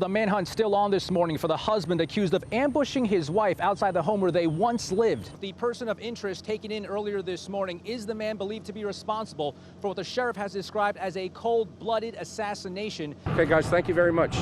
The manhunt still on this morning for the husband accused of ambushing his wife outside the home where they once lived. The person of interest taken in earlier this morning is the man believed to be responsible for what the sheriff has described as a cold-blooded assassination. Okay, guys, thank you very much.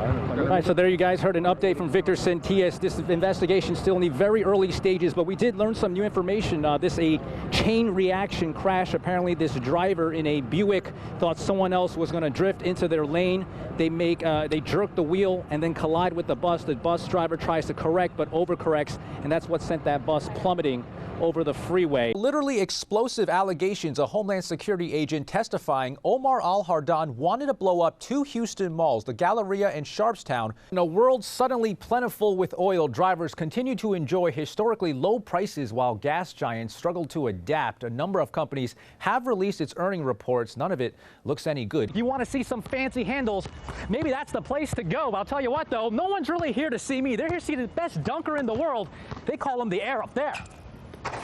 All right, so there you guys heard an update from Victor Sentias. This investigation still in the very early stages, but we did learn some new information. This a chain reaction crash. Apparently this driver in a Buick thought someone else was going to drift into their lane. They jerk the wheel and then collide with the bus. The bus driver tries to correct but overcorrects, and that's what sent that bus plummeting over the freeway. Literally explosive allegations. A Homeland Security agent testifying Omar Al-Hardan wanted to blow up 2 Houston malls, the Galleria and Sharpstown. In a world suddenly plentiful with oil, drivers continue to enjoy historically low prices while gas giants struggle to adapt. A number of companies have released its earning reports. None of it looks any good. If you want to see some fancy handles, maybe that's the place to go. I'll tell you what, though, no one's really here to see me. They're here to see the best dunker in the world. They call him the air up there.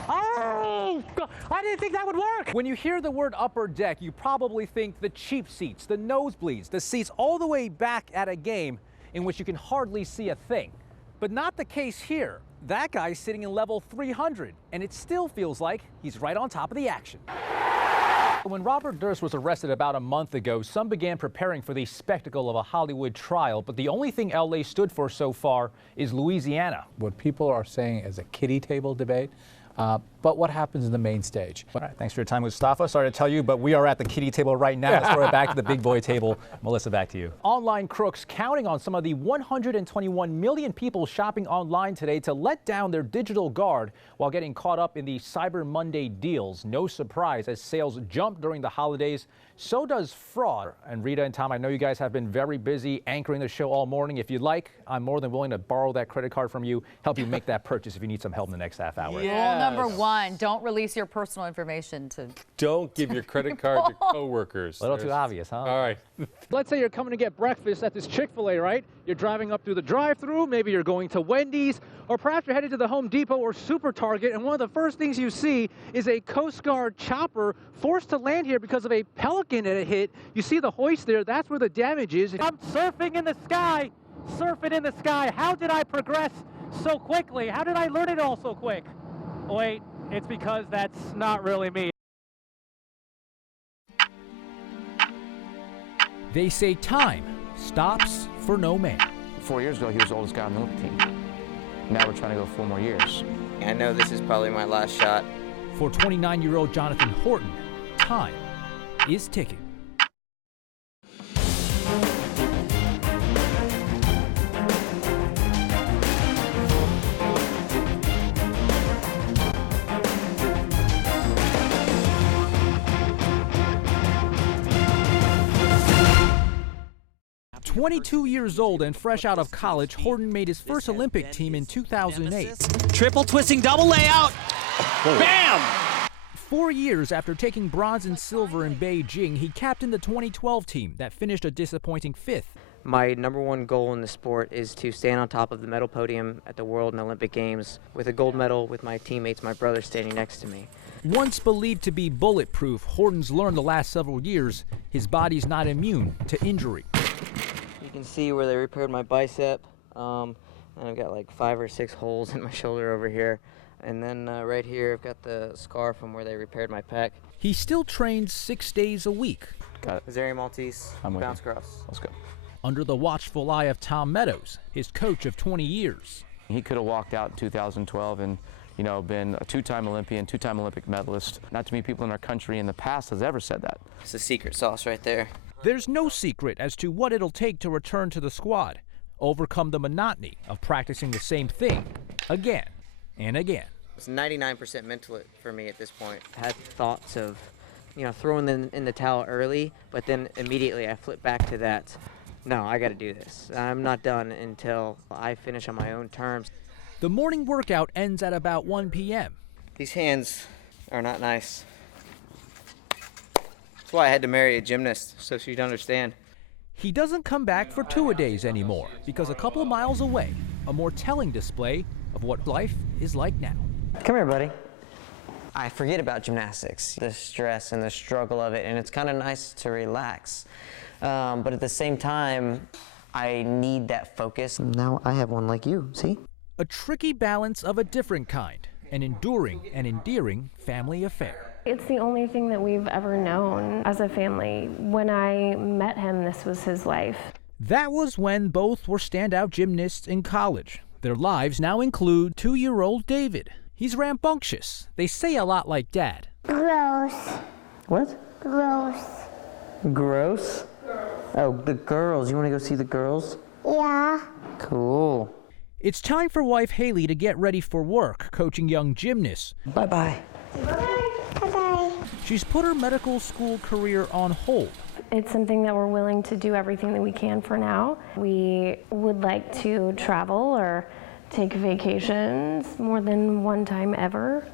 Oh, I didn't think that would work. When you hear the word upper deck, you probably think the cheap seats, the nosebleeds, the seats all the way back at a game in which you can hardly see a thing. But not the case here. That guy's sitting in level 300, and it still feels like he's right on top of the action. When Robert Durst was arrested about a month ago, some began preparing for the spectacle of a Hollywood trial, but the only thing LA stood for so far is Louisiana. What people are saying is a kiddie table debate. But what happens in the main stage? All right, thanks for your time, Mustafa. Sorry to tell you, but we are at the kiddie table right now. Let's throw it back to the big boy table. Melissa, back to you. Online crooks counting on some of the 121 million people shopping online today to let down their digital guard while getting caught up in the Cyber Monday deals. No surprise, as sales jump during the holidays, so does fraud. And Rita and Tom, I know you guys have been very busy anchoring the show all morning. If you'd like, I'm more than willing to borrow that credit card from you, help you make that purchase if you need some help in the next half hour. Rule number 1, don't release your personal information to... Don't give your credit card to coworkers. A little too obvious, huh? All right. Let's say you're coming to get breakfast at this Chick-fil-A, right? You're driving up through the drive-thru, maybe you're going to Wendy's, or perhaps you're headed to the Home Depot or Super Target, and one of the first things you see is a Coast Guard chopper forced to land here because of a pelican that it hit. You see the hoist there, that's where the damage is. I'm surfing in the sky, How did I progress so quickly? How did I learn it all so quick? Wait, it's because that's not really me. They say time stops for no man. 4 years ago, he was the oldest guy on the Olympic team. Now we're trying to go 4 more years. I know this is probably my last shot. For 29-year-old Jonathan Horton, time is ticking. At 22 years old and fresh out of college, Horton made his first Olympic team in 2008. Triple twisting double layout. Bam! 4 years after taking bronze and silver in Beijing, he captained the 2012 team that finished a disappointing 5th. My number 1 goal in the sport is to stand on top of the medal podium at the World and Olympic Games with a gold medal with my teammates, my brother, standing next to me. Once believed to be bulletproof, Horton's learned the last several years his body's not immune to injury. You can see where they repaired my bicep, and I've got like 5 or 6 holes in my shoulder over here. And then right here, I've got the scar from where they repaired my pec. He still trains 6 days a week. Got it. Zary Maltese, bounce cross. Let's go. Under the watchful eye of Tom Meadows, his coach of 20 years. He could have walked out in 2012 and, been a 2-time Olympian, 2-time Olympic medalist. Not too many people in our country in the past has ever said that. It's the secret sauce right there. There's no secret as to what it'll take to return to the squad, overcome the monotony of practicing the same thing again and again. It's 99% mental for me at this point. I had thoughts of, throwing in the towel early, but then immediately I flipped back to that. No, I got to do this. I'm not done until I finish on my own terms. The morning workout ends at about 1 p.m. These hands are not nice. That's why I had to marry a gymnast, so she'd understand. He doesn't come back for two-a-days anymore because a couple of miles away, a more telling display of what life is like now. Come here, buddy. I forget about gymnastics, the stress and the struggle of it, and it's kind of nice to relax. But at the same time, I need that focus. Now I have one like you, see? A tricky balance of a different kind, an enduring and endearing family affair. It's the only thing that we've ever known as a family. When I met him, this was his life. That was when both were standout gymnasts in college. Their lives now include 2-year-old David. He's rambunctious. They say a lot like Dad. Gross. What? Gross. Gross? Oh, the girls. You want to go see the girls? Yeah. Cool. It's time for wife Haley to get ready for work, coaching young gymnasts. Bye-bye. Bye-bye. She's put her medical school career on hold. It's something that we're willing to do everything that we can for now. We would like to travel or take vacations more than one time ever.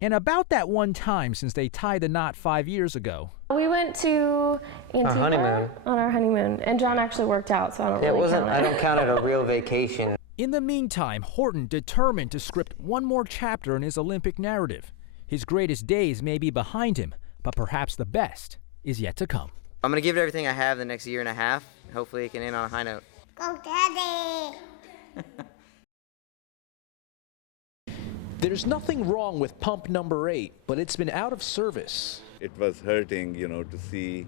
And about that one time since they tied the knot 5 years ago. We went to Antigua honeymoon. on our honeymoon, and John actually worked out, so I don't really count it. I don't count it a real vacation. In the meantime, Horton determined to script one more chapter in his Olympic narrative. His greatest days may be behind him, but perhaps the best is yet to come. I'm going to give it everything I have the next year and a half. Hopefully it can end on a high note. Go, Daddy. There's nothing wrong with pump number 8, but it's been out of service. It was hurting, to see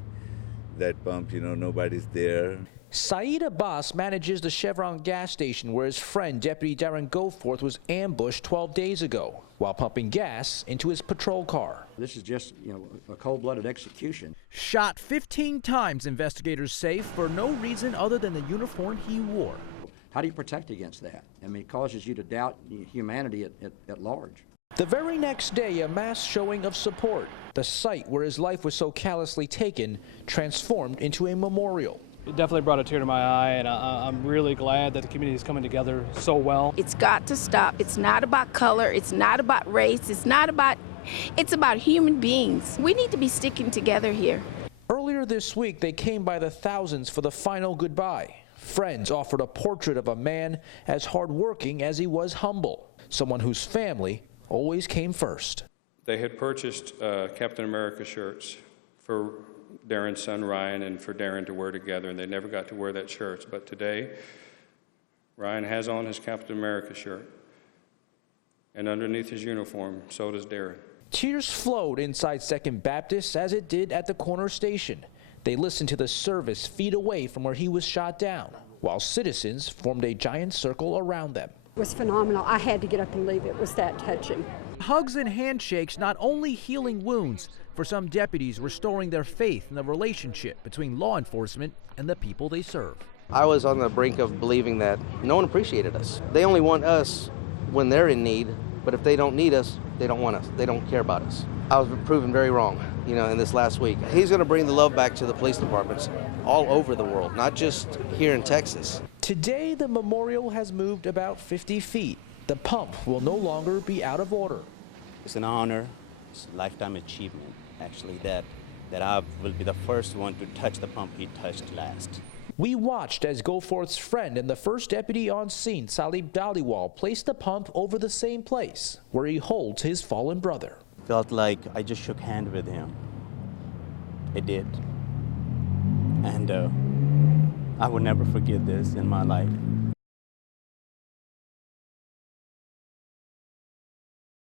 that pump, nobody's there. Saeed Abbas manages the Chevron gas station where his friend Deputy Darren Goforth was ambushed 12 days ago while pumping gas into his patrol car. This is just, a cold-blooded execution. Shot 15 times, investigators say, for no reason other than the uniform he wore. How do you protect against that? I mean, it causes you to doubt humanity at large. The very next day, a mass showing of support. The site where his life was so callously taken transformed into a memorial. It definitely brought a tear to my eye, and I'm really glad that the community is coming together so well. It's got to stop. It's not about color. It's not about race. It's about human beings. We need to be sticking together here. Earlier this week, they came by the thousands for the final goodbye. Friends offered a portrait of a man as hardworking as he was humble, someone whose family always came first. They had purchased Captain America shirts for Darren's son Ryan and for Darren to wear together, and they never got to wear that shirt. But today, Ryan has on his Captain America shirt, and underneath his uniform, so does Darren. Tears flowed inside 2nd Baptist as it did at the corner station. They listened to the service feet away from where he was shot down, while citizens formed a giant circle around them. It was phenomenal. I had to get up and leave. It was that touching. Hugs and handshakes not only healing wounds, for some deputies restoring their faith in the relationship between law enforcement and the people they serve. I was on the brink of believing that no one appreciated us. They only want us when they're in need, but if they don't need us, they don't want us. They don't care about us. I was proven very wrong, in this last week. He's going to bring the love back to the police departments all over the world, not just here in Texas. Today, the memorial has moved about 50 feet. The pump will no longer be out of order. It's an honor, it's a lifetime achievement, actually, that I will be the first one to touch the pump he touched last. We watched as Goforth's friend and the first deputy on scene, Salib Dhaliwal, placed the pump over the same place where he holds his fallen brother. Felt like I just shook hands with him. It did. And I will never forget this in my life.